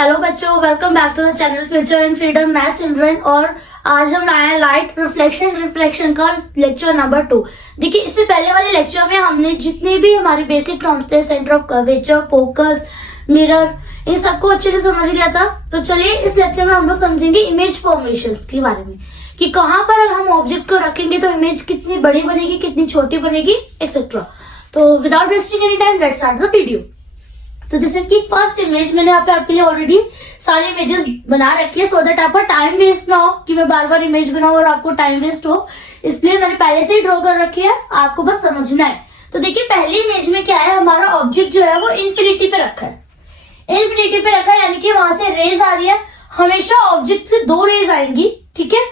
Hello बच्चों, welcome back to the channel future and freedom. मैं सिमरन और आज हम लाए हैं लाइट रिफ्लेक्शन का लेक्चर नंबर 2। देखिए, इससे पहले वाले लेक्चर में हमने जितने भी हमारे बेसिक टर्म्स थे, centre of curvature, focus, mirror, इन सबको अच्छे से समझ लिया था। तो चलिए इस लेक्चर में हम लोग समझेंगे इमेज फॉर्मेशंस के बारे में कि कहाँ पर हम ऑब्जेक्ट को रखेंगे तो इमेज कितनी बड़ी बनेगी, कितनी छोटी बनेगी, एक्सेट्रा। तो without wasting any time let's start the video. तो जैसे कि फर्स्ट इमेज मैंने यहाँ पे आपके लिए ऑलरेडी सारी इमेजेस बना रखी है सो दैट आपका टाइम वेस्ट ना हो कि मैं बार बार इमेज बनाऊं और आपको टाइम वेस्ट हो, इसलिए मैंने पहले से ही ड्रॉ कर रखी है, आपको बस समझना है। तो देखिए, पहली इमेज में क्या है, हमारा ऑब्जेक्ट जो है वो इन्फिनिटी पे रखा है। इन्फिनिटी पे रखा है यानी कि वहां से रेज आ रही है। हमेशा ऑब्जेक्ट से दो रेज आएंगी, ठीक है।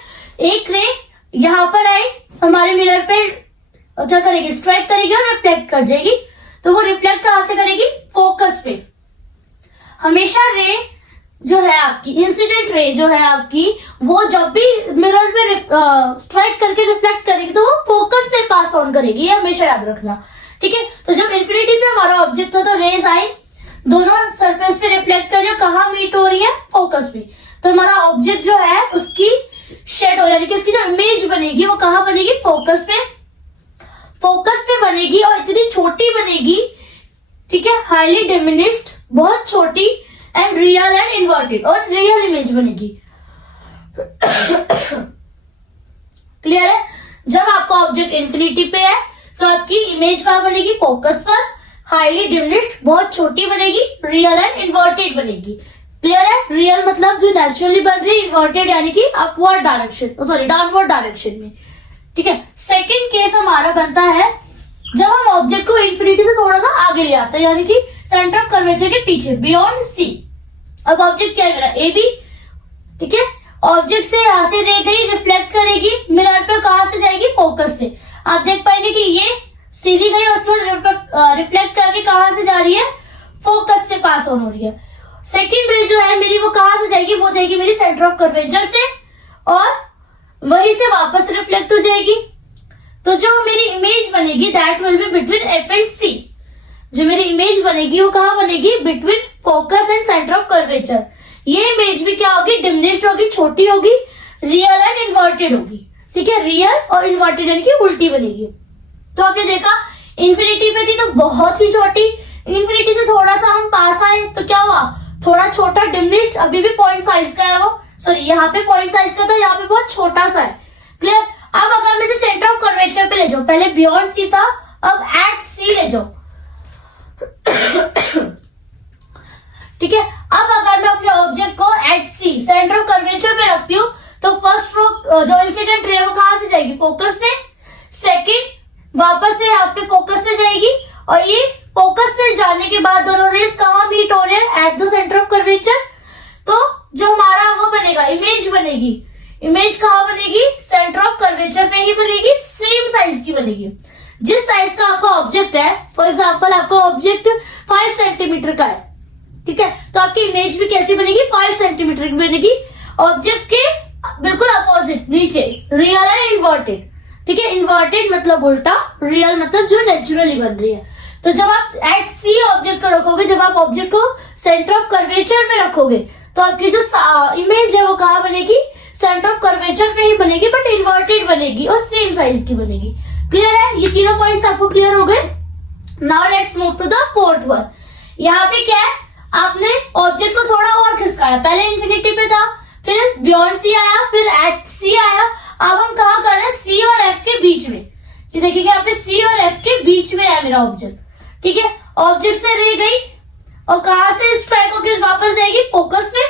एक रे यहाँ पर आई, हमारे मिरर पे क्या करेगी, स्ट्राइक करेगी और रिफ्लेक्ट कर जाएगी। तो वो रिफ्लेक्ट कहां से करेगी, फोकस पे। हमेशा रे जो है आपकी, इंसिडेंट रे जो है आपकी, वो जब भी मिरर पे स्ट्राइक करके रिफ्लेक्ट करेगी तो वो फोकस से पास ऑन करेगी, ये हमेशा याद रखना, ठीक है। तो जब इन्फिनिटी पे हमारा ऑब्जेक्ट था तो रेज आई, दोनों सरफेस पे रिफ्लेक्ट कर रही है, कहाँ मीट हो रही है, फोकस पे। तो हमारा ऑब्जेक्ट जो है उसकी शेडो यानी कि उसकी जो इमेज बनेगी वो कहाँ बनेगी, फोकस पे। फोकस पे बनेगी और इतनी छोटी बनेगी, ठीक है, हाईली डिमिनिश्ड, बहुत छोटी, एंड रियल एंड इन्वर्टेड, और रियल इमेज बनेगी। क्लियर है। जब आपका ऑब्जेक्ट इन्फिनिटी पे है तो आपकी इमेज कहां बनेगी, फोकस पर, हाईली डिमिनिश्ड, बहुत छोटी बनेगी, रियल एंड इन्वर्टेड बनेगी। क्लियर है। रियल मतलब जो नेचुरली बन रही है, इन्वर्टेड यानी कि upward direction, sorry downward direction में, ठीक है। सेकंड केस हमारा बनता है जब हम ऑब्जेक्ट को इन्फिनिटी से थोड़ा सा आगे ले आते हैं, यानी कि सेंटर ऑफ कर्वेचर के पीछे, बियॉन्ड सी। अब ऑब्जेक्ट क्या है मेरा, ए बी, ठीक है। ऑब्जेक्ट से यहां से रे गई, रिफ्लेक्ट करेगी, मिरर पे कहां से जाएगी, फोकस से। आप देख पाएंगे कि ये सीधी गई, उसके बाद रिफ्लेक्ट करके कहां से जा रही है, फोकस से पास ऑन हो रही है। सेकेंड रे जो है मेरी वो कहां से जाएगी, वो जाएगी मेरी सेंटर ऑफ कर्वेचर से और वहीं से वापस रिफ्लेक्ट हो जाएगी। तो जो मेरी इमेज बनेगी that will be between F and C. जो मेरी इमेज बनेगी वो कहां बनेगी, between focus and centre of curvature. ये इमेज भी क्या होगी, डिमिनिश्ड होगी, छोटी होगी, रियल एंड इन्वर्टेड होगी, ठीक है। रियल और इन्वर्टेड यानी कि उल्टी बनेगी। तो आपने देखा इन्फिनिटी पे थी तो बहुत ही छोटी, इन्फिनिटी से थोड़ा सा हम पास आए तो क्या हुआ, थोड़ा छोटा, डिमिनिश्ड, अभी भी पॉइंट साइज का है वो, सॉरी यहाँ पे पॉइंट साइज का था, यहाँ पे बहुत छोटा सा है। क्लियर। अब अगर मैं इसे सेंटर ऑफ कर्वेचर पे ले जाऊं, पहले बियॉन्ड सी था, अब एट सी ले जाओ, ठीक है। अब अगर मैं अपने ऑब्जेक्ट को at C, centre of curvature पे रखती हूँ तो फर्स्ट जो इंसिडेंट रे वो कहां से जाएगी, फोकस से। सेकेंड वापस से यहाँ पे फोकस से जाएगी, और ये फोकस से जाने के बाद दोनों रेस कहां मीट हो रहे हैं, at the centre of curvature. तो जो हमारा वो बनेगा, इमेज बनेगी, इमेज कहां बनेगी, सेंटर ऑफ कर्वेचर पे ही बनेगी, सेम साइज की बनेगी। जिस साइज का आपका ऑब्जेक्ट है, फॉर एग्जांपल आपका ऑब्जेक्ट 5 सेंटीमीटर का है, ठीक है, तो आपकी इमेज भी कैसी बनेगी, 5 सेंटीमीटर की बनेगी। ऑब्जेक्ट के बिल्कुल अपोजिट नीचे रियल एंड इन्वर्टेड, ठीक है। इन्वर्टेड मतलब उल्टा, रियल मतलब जो नेचुरली बन रही है। तो जब आप एट सी ऑब्जेक्ट को रखोगे, जब आप ऑब्जेक्ट को सेंटर ऑफ कर्वेचर में रखोगे तो आपकी जो इमेज है वो कहां बनेगी, सेंटर ऑफ कर्वेचर पे ही बनेगी, बट इन्वर्टेड बनेगी और सेम साइज की बनेगी। क्लियर है। ये तीनों पॉइंट्स आपको क्लियर हो गए। Now let's move to the fourth one. यहाँ पे क्या है, आपने ऑब्जेक्ट को थोड़ा और खिसकाया, पहले इन्फिनिटी पे था, फिर बियॉन्ड सी आया, फिर एट सी आया। अब हम कहा कर रहे हैं, सी और एफ के बीच में। ये देखिएगा यहाँ पे सी और एफ के बीच में है मेरा ऑब्जेक्ट, ठीक है। ऑब्जेक्ट से रे गई और कहां से स्ट्राइक होकर वापस जाएगी, फोकस से,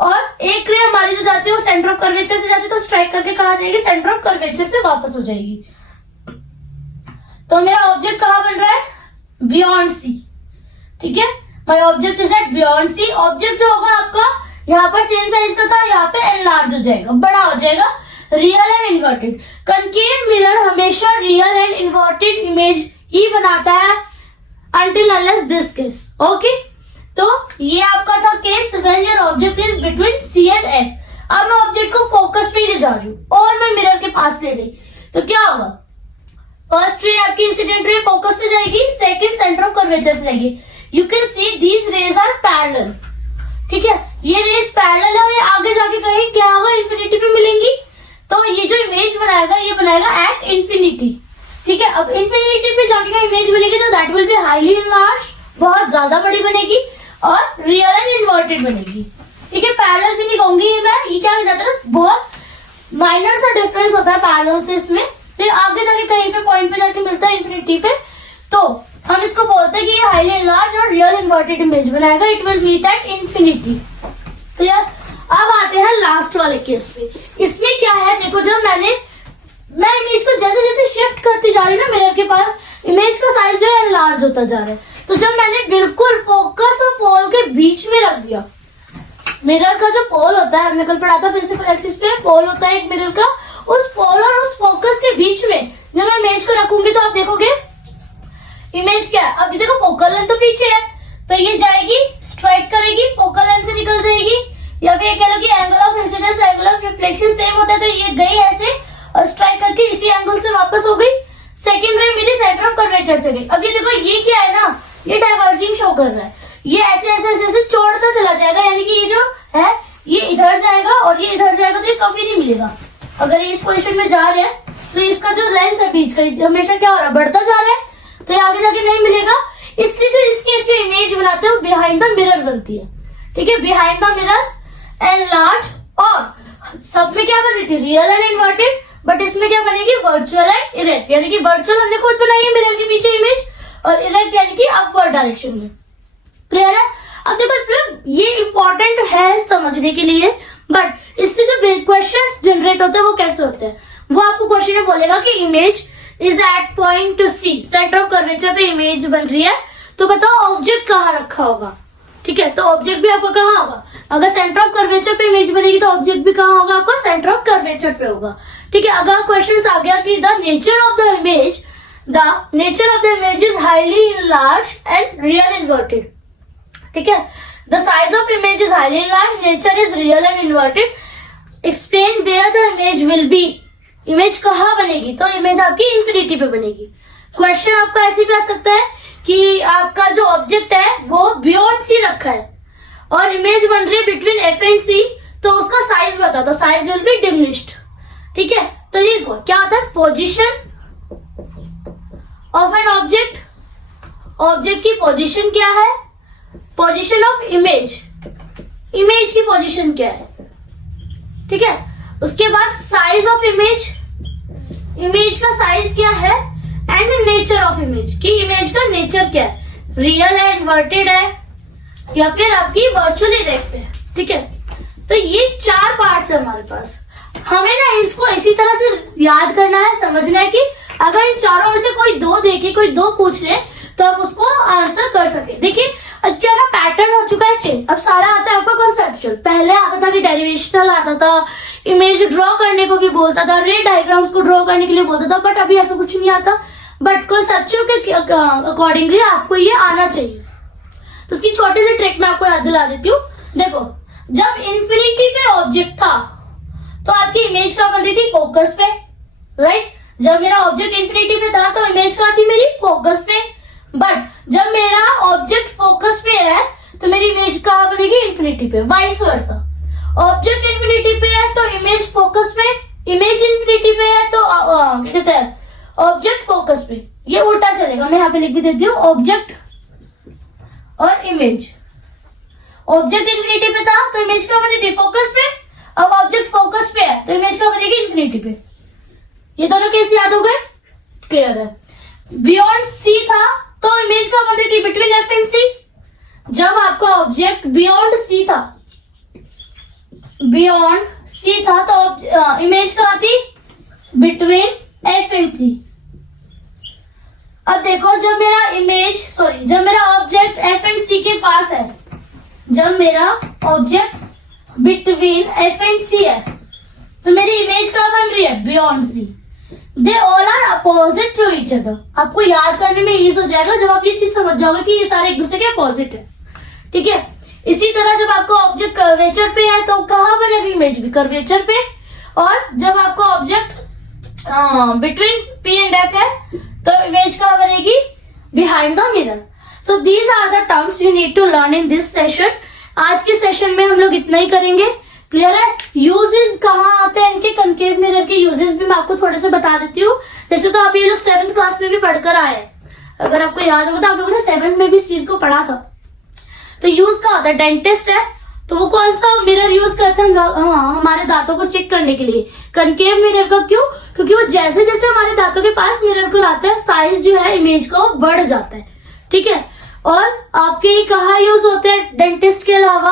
और एक रे हमारी जो जाती है वो सेंटर ऑफ कर्वेचर से जाती है, तो स्ट्राइक करके कहां जाएगी, सेंटर ऑफ कर्वेचर से वापस हो जाएगी। तो मेरा ऑब्जेक्ट कहां बन रहा है, बियॉन्ड सी, ठीक है। My object is at beyond C. Object जो होगा आपका यहाँ पर सेम साइज का था, यहाँ पे एनलार्ज हो जाएगा, बड़ा हो जाएगा, real and inverted. Concave mirror हमेशा रियल एंड इन्वर्टेड इमेज ही बनाता है until unless this case, okay? तो ये आपका था case when your object is between C and F। अब मैं ऑब्जेक्ट को फोकस पे ले जा रही हूँ और मैं मिरर के पास ले गई, तो क्या होगा, फर्स्ट रे आपकी इंसिडेंट रे फोकस से जाएगी, सेकंड सेंटर ऑफ कर्वेचर से जाएगी। You can see these rays are parallel, ठीक है। ये रेस पैरेलल है, ये आगे जाके कहीं क्या होगा, इन्फिनिटी पे मिलेंगी। तो ये जो इमेज बनाएगा ये बनाएगा एट इन्फिनिटी। ठीक है, अब इन्फिनिटी पे जाके इमेज बनेगी तो that will be highly enlarge, बहुत ज्यादा बड़ी बनेगी और रियल एंड इन्वर्टेड बनेगी। ठीक है, पैरेलल भी नहीं कहूंगी मैं, ये क्या हो जाता है ना, बहुत माइनर सा डिफरेंस होता है पैरेलल से इसमें। तो आगे जाके कहीं पे पॉइंट पे जाके मिलता है इन्फिनिटी पे, तो हम इसको बोलते हैं कि ये हाईली इनलार्ज और रियल इन्वर्टेड इमेज बनाएगा, it will meet at infinity. तो यार अब आते हैं लास्ट वाले केस पे। इसमें क्या है, देखो जब मैं इमेज को जैसे जैसे शिफ्ट करती जा रही हूँ ना मिरर के पास, इमेज का साइज जो है लार्ज होता जा रहा है। तो जब मैंने बिल्कुल फोकस और पोल के बीच में रख दिया, मिरर का जो पोल होता है, हमने कल पढ़ा था प्रिंसिपल एक्सिस पे, पोल होता है एक मिरर का, उस पोल और उस फोकस के बीच में जब मैं इमेज को रखूंगी तो आप देखोगे इमेज क्या है, अभी देखो फोकल लेंथ तो पीछे है, तो ये जाएगी स्ट्राइक करेगी, फोकल लेंथ से निकल जाएगी, या फिर कह लो कि angle of incidence angle of reflection same होता है, तो ये गई ऐसे और स्ट्राइक करके इसी एंगल से वापस हो गई, सेकंड रे मेरी सेंटर ऑफ कर्वेचर से गई। अब ये देखो ये क्या है ना, ये डाइवर्जिंग शो कर रहा है, ये ऐसे ऐसे ऐसे ऐसे छोड़ता चला जाएगा, यानी कि ये जो है ये इधर जाएगा और ये इधर जाएगा, तो ये कभी नहीं मिलेगा। अगर ये इस पोजीशन में जा रहे हैं तो इसका जो लेंथ है बीच का हमेशा क्या हो रहा है, बढ़ता जा रहा है, तो ये आगे जाके नहीं मिलेगा। इसलिए जो इस केस में इमेज बनाते हैं वो बिहाइंड द मिरर बनती है। ठीक है, behind the mirror and large, और सब में क्या बन रही थी, रियल एंड इन्वर्टेड, बट इसमें क्या बनेगी, वर्चुअल एंड इरेक्ट, यानी कि वर्चुअल हमने खुद बनाई है मिरर के पीछे इमेज, और इरेक्ट यानी कि अपवर्ड डायरेक्शन में। क्लियर है? अब देखो इसमें ये इंपॉर्टेंट है समझने के लिए, बट इससे जो क्वेश्चंस जनरेट होते हैं वो कैसे होते हैं, वो आपको क्वेश्चन में बोलेगा कि image is at point C, centre of curvature पे इमेज बन रही है, तो बताओ ऑब्जेक्ट कहाँ रखा होगा। ठीक है, तो ऑब्जेक्ट भी आपका कहाँ होगा, अगर सेंटर ऑफ कर्वेचर पे इमेज बनेगी तो ऑब्जेक्ट भी कहाँ होगा, आपका सेंटर ऑफ कर्वेचर पे होगा। ठीक है, अगर क्वेश्चन आ गया कि the nature of the image is highly large and real inverted. ठीक है, the size of image is highly large, nature is real and inverted, explain where the image will be, image कहाँ बनेगी, तो image आपकी infinity पे बनेगी। Question आपका ऐसे भी आ सकता है कि आपका जो ऑब्जेक्ट है वो बियॉन्ड सी रखा है और इमेज बन रही है बिटवीन एफ एंड सी, तो उसका साइज बता दो, साइज विल बी डिमिनिश्ड। ठीक है, तो ये क्या होता है, position of an object, object की पोजीशन क्या है, पोजीशन ऑफ इमेज, इमेज की पोजीशन क्या है। ठीक है, उसके बाद साइज ऑफ इमेज, इमेज का साइज क्या है, एंड नेचर ऑफ इमेज, की इमेज का नेचर क्या है, रियल है, इन्वर्टेड है, या फिर आपकी वर्चुअली इरेक्ट है। ठीक है, तो ये 4 पार्ट्स है हमारे पास, हमें ना इसको इसी तरह से याद करना है, समझना है कि अगर इन चारों में से कोई 2 देखे, कोई 2 पूछ ले तो आप उसको आंसर कर सके। देखिए क्या ना, पैटर्न हो चुका है चेंज, अब सारा आता है आपका कॉन्सेप्चुअल। पहले आता था कि डेरिवेशनल आता था, इमेज ड्रॉ करने को भी बोलता था, रे डायग्राम्स को ड्रॉ करने के लिए बोलता था, बट अभी ऐसा कुछ नहीं आता, बट कॉन्सेप्चुअल के अकॉर्डिंगली आपको ये आना चाहिए। तो उसकी छोटी सी ट्रिक मैं आपको याद दिला देती हूँ। देखो जब इन्फिनिटी पे ऑब्जेक्ट था तो आपकी इमेज कहाँ बन रही थी, फोकस पे, राइट। जब मेरा ऑब्जेक्ट इन्फिनिटी पे था तो इमेज कहाँ थी मेरी, फोकस पे। बट जब मेरा ऑब्जेक्ट फोकस पे है तो मेरी इमेज कहाँ बनेगी, इन्फिनिटी पे। वाइस वर्सा, ऑब्जेक्ट इन्फिनिटी पे है तो इमेज फोकस पे, इमेज इन्फिनिटी पे है तो क्या कहते हैं, ऑब्जेक्ट फोकस पे। ये उल्टा चलेगा, मैं यहाँ पे लिख भी देती हूँ, ऑब्जेक्ट और इमेज। ऑब्जेक्ट इन्फिनिटी पे था तो इमेज कहाँ बनी थी, फोकस पे। अब ऑब्जेक्ट फोकस पे है तो इमेज कहाँ बनेगी, इन्फिनिटी पे। ये दोनों केस याद हो गए, क्लियर है। बियॉन्ड सी था तो इमेज कहाँ बन रही थी, बिटवीन एफ एंड सी। जब आपका ऑब्जेक्ट बियॉन्ड सी था, बियॉन्ड सी था तो इमेज कहाँ थी, बिटवीन एफ एंड सी। अब देखो जब मेरा जब मेरा ऑब्जेक्ट एफ एंड सी के पास है, जब मेरा object between F and C है तो मेरी इमेज कहाँ बन रही है, beyond C. They all are opposite to each other. आपको याद करने में इजी हो जाएगा जब आप ये चीज समझ जाओगे कि ये सारे एक दूसरे के अपोजिट है। ठीक है, इसी तरह जब आपका ऑब्जेक्ट कर्वेचर पे है तो कहाँ बनेगी, इमेज भी कर्वेचर पे। और जब आपका object between P and F है तो इमेज कहाँ बनेगी, behind the mirror. So these are the terms you need to learn in this session आज के सेशन में हम लोग इतना ही करेंगे। क्लियर है? यूजेस कहाँ आते हैं इनके, कनकेव मिरर के यूजेस भी मैं आपको थोड़े से बता देती हूँ। वैसे तो आप ये लोग 7th क्लास में भी पढ़कर आए हैं, अगर आपको याद होगा तो आप लोगों ने 7th में भी इस चीज को पढ़ा था। तो यूज का होता है, डेंटिस्ट है तो वो कौन सा मिरर यूज करते हैं हमारे दांतों को चेक करने के लिए, कनकेव मिरर का। क्यों? क्योंकि वो जैसे जैसे हमारे दांतों के पास मिरर को लाते हैं, साइज जो है इमेज का वो बढ़ जाता है। ठीक है? और आपके कहाँ यूज होते हैं डेंटिस्ट के अलावा?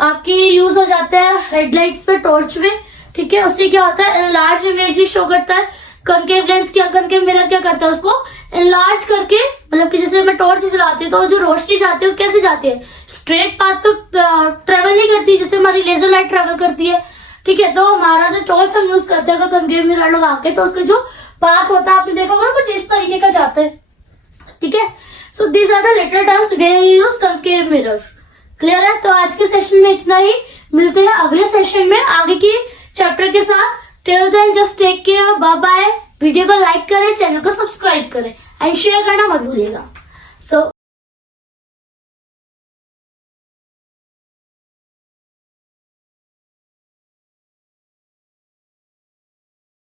आपके यूज हो जाते हैं हेडलाइट्स पे, टॉर्च में। ठीक है? उससे क्या होता है, लार्ज इमेज शो करता है। कनकेव लेंस क्या, कनकेव मिरर क्या करता है, उसको एनलार्ज करके, मतलब कि जैसे मैं टॉर्च चलाती हूँ तो जो रोशनी जाती है वो कैसे जाती है, स्ट्रेट पाथ तो ट्रेवल नहीं करती जैसे हमारी लेजर लाइट ट्रेवल करती है। ठीक है? तो हमारा जो टॉर्च हम यूज करते हैं कनकेव मिरर लगा के, तो उसका जो पाथ होता है आपने देखा होगा कुछ इस तरीके का जाता है। ठीक है? So these are the little terms way you use concave mirror. Clear है? तो आज के सेशन में इतना ही, मिलते हैं अगले सेशन में आगे की चैप्टर के साथ। Till then just take care, bye bye. Video को लाइक करें, चैनल को सब्सक्राइब करें एंड शेयर करना मत भूलिएगा। सो